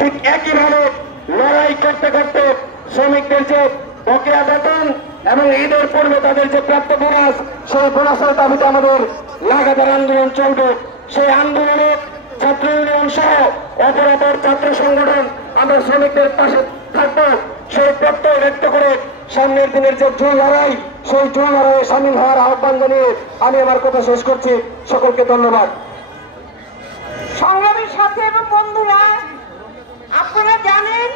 ঠিক একইভাবে লড়াই করতে করতে শ্রমিকদের যে বকেয়া বেতন এবং ঈদের পূর্বে তাদের যে প্রাপ্ত বোনাস, সেই বোনাসের দাবিতে আমাদের লাগাতার আন্দোলন চলবে। সেই আন্দোলনে ছাত্র ইউনিয়ন সহ অপরাপর ছাত্র সংগঠন আমরা শ্রমিকদের পাশে থাকবো, সেই প্রত্যয় ব্যক্ত করে সামনের দিনের যে জোর লড়াই, সেই জোর লড়াইয়ে সামিল হওয়ার আহ্বান জানিয়ে আমি আমার কথা শেষ করছি। সকলকে ধন্যবাদ। সংগ্রামের সাথে এবং বন্ধুরা, আপনারা জানেন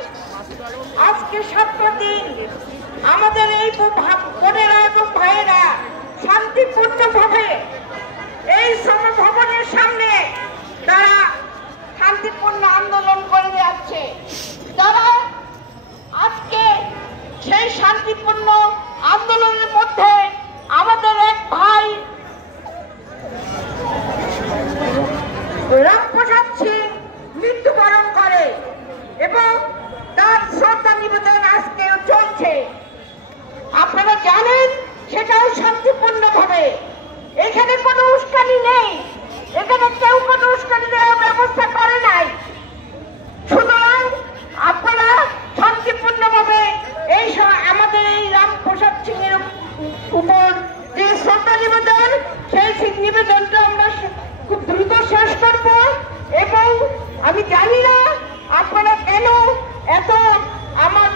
আজকে 7 দিন আমাদের এই বোনেরা এবং ভাইয়েরা শান্তিপূর্ণভাবে এই শ্রমভবনের সামনে তারা শান্তিপূর্ণ আন্দোলন করে যাচ্ছে। তারা আজকে সেই শান্তিপূর্ণ আন্দোলনের মধ্যে আমাদের এক ভাই রামপ্রসাদ সিং মৃত্যুবরণ করে এবং তার শ্রদ্ধা নিবেদন আজকেও চলছে। আপনারা জানেন সেটাও শান্তিপূর্ণভাবে। এখানে কোনো উস্কানি নেই, এখানে কেউ কোনো উস্কানি দেওয়ার ব্যবস্থা করে নাই। সুতরাং আপনারা শান্তিপূর্ণভাবে এই আমাদের এই রামপ্রসাদ সিং এর উপর যে শ্রদ্ধা নিবেদন, সেই নিবেদনটা আমরা খুব দ্রুত শেষ করব। এবং আমি জানি না আপনারা কেন এত আমার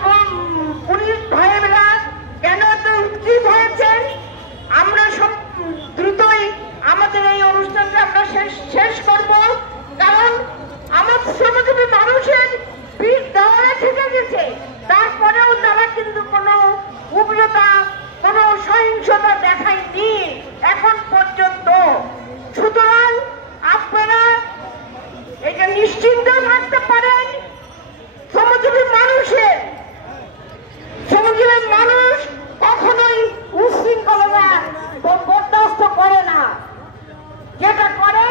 পুলিশ ভাইয়েরা কেন এত উদ্গ্রীব হয়েছেন। আমরা সব দ্রুতই আমাদের এই অনুষ্ঠানটা আমরা শেষ করব, কারণ আমার শ্রমজীবী মানুষের ভিড় দেওয়ারা থেকে গেছে, তারপরেও তারা কিন্তু কোনো উগ্রতা, কোনো সহিংসতা দেখায়নি এখন পর্যন্ত। সুতরাং আপনারা এটা নিশ্চিন্ত থাকতে পারেন, শ্রমজীবী মানুষ কখনোই উচ্ছৃঙ্খলতা বরদাস্ত করে না। যেটা করে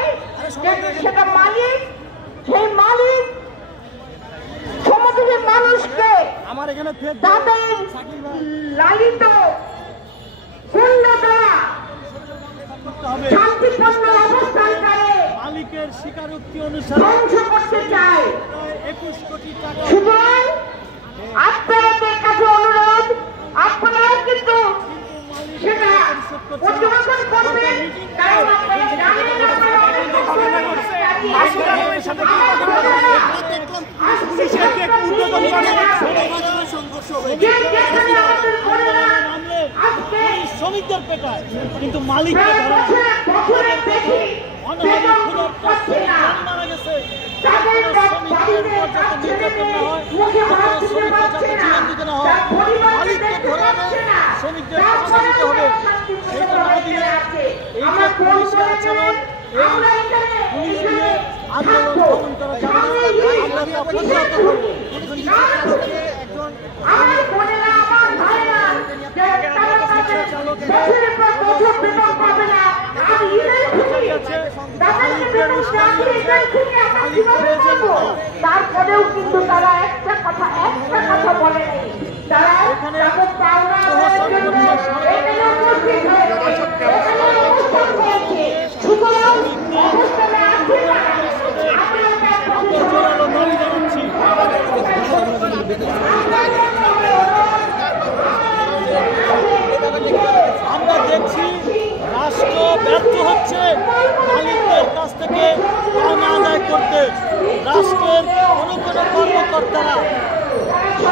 সেটা মালিক, সেই মালিক শ্রমজীবী মানুষকে তাদের লালিত পূর্ণতা শান্তিপূর্ণ অবস্থানকারে মালিকের স্বীকারোক্তি অনুসারে ধ্বংস করতে চায়। 21 কোটি টাকা। সুতরাং আপনাদের কাছে অনুরোধ, আপনারা কিন্তু সেটা পর্যবেক্ষণ করবেন, কারণ আপনারা জানেন আপনারা অনেক কষ্ট করছে। শ্রমিকদের পেটায় কিন্তু মালিককে মারা গেছে। মালিককে ধরে শ্রমিকদের শাস্তি দিতে হবে। এইটা না দিলে এই যে পুলিশের আচরণ, এই পুলিশ দিয়ে আন্দোলন দমন করা যাবে না, আমরা তা প্রতিহত করবো। তারপরেও কিন্তু তারা একটা কথা বলে নেই। তারা আমরা দেখছি রাষ্ট্র ব্যর্থ হচ্ছে মালিকদের কাছ থেকে পাওনা আদায় করতে। রাষ্ট্রের কোনো কর্মকর্তারা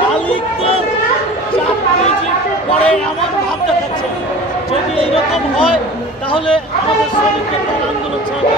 মালিকদের চাকরি করে এমন ভাব দেখাচ্ছে। যদি এইরকম হয় তাহলে আমাদের শ্রমিকদের আন্দোলন ছাড়া